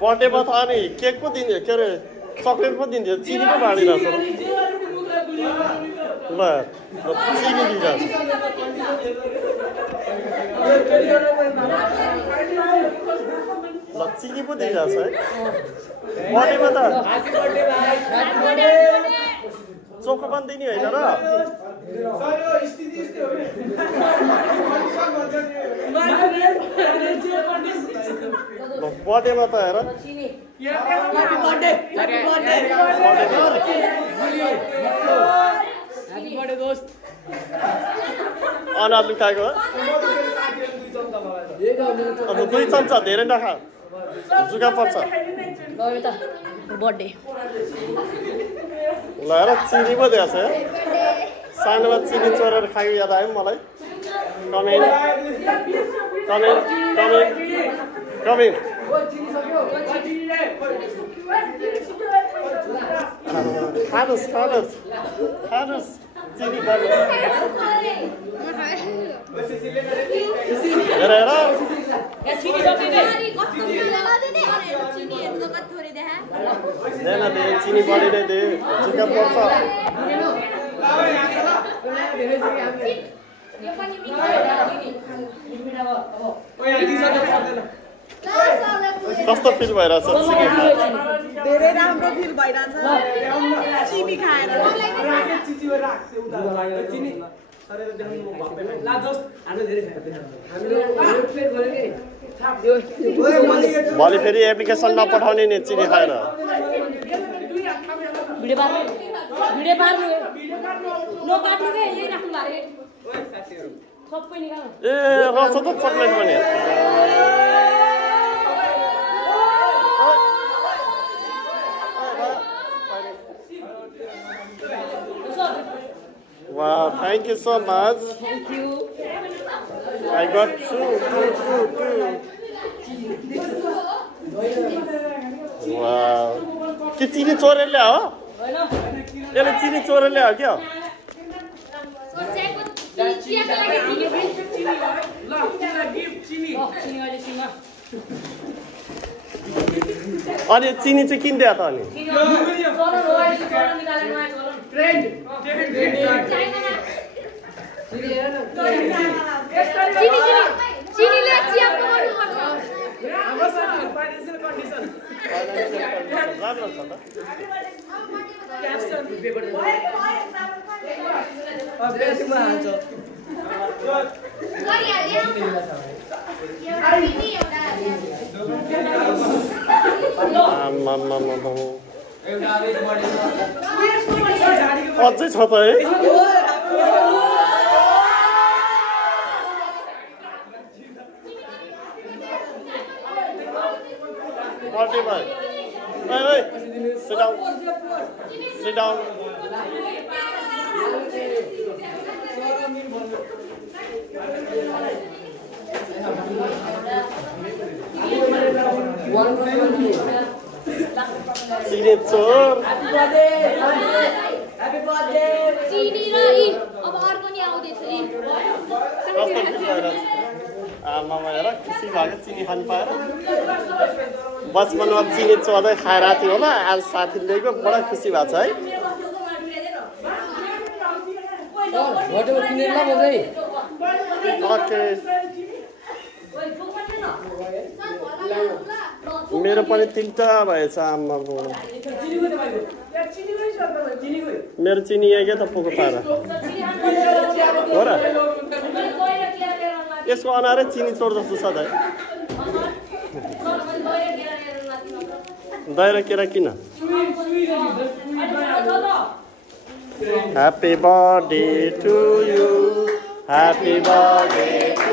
बर्थडेमा त अनि केक पो दिन्थ्यो के अरे चक्लेट पो दिन्थ्यो चिनी पो बाँडिरहेछ ल चिनी दिइरहेछ ल चिनी पो दिइरहेछ है बर्थडेमा त चोखो पनि दिने होइन र बर्थडेमा त हेर अनार लुकाएको अब 2 चम्चा धेरै नखा जुका पर्छ बर्थडे ल हेर चिनी पो दिएछ है सानोमा चिनी चोरेर खाएको याद आयो मलाई कमेन्ट खानुहोस् चिनी हेर दे चिनी बढीले दे जुका पर्छ कस्तो फिल भइरहेछ चिनी धेरै राम्रो फिल भइरहेछ चिनी खाएर भोलि फेरि एप्लिकेसन नपठाउने नि चिनी खाएर ए रस त चक्लेट पनि Wow, thank you so much. Thank you. I got two. Wow. के चिनी चोरेर ल्यायो हो? यसले चिनी चोरेर ल्यायो क्या? अनि चिनी चाहिँ किन दिया त अनि? अझै छ त है Party boy. Hey, sit down. Sit down. Signature. Happy birthday. Chini rahi. अब अर्को नि आउँदैछ नि. आमामा हेर खुसी लाग्यो चिनी खान पाएर बचपनमा चिनी चोर्दै खाएर थियो होला आज साथीले ल्याएको बडा खुसी भएको छ है ओके मेरो पनि 3टा भएछ आमाको मेरो चिनी यहाँ के त पोको पाएर हो र यसको अनारै चिनी चोर जस्तो छ त दही र केरा किन Happy birthday to you Happy birthday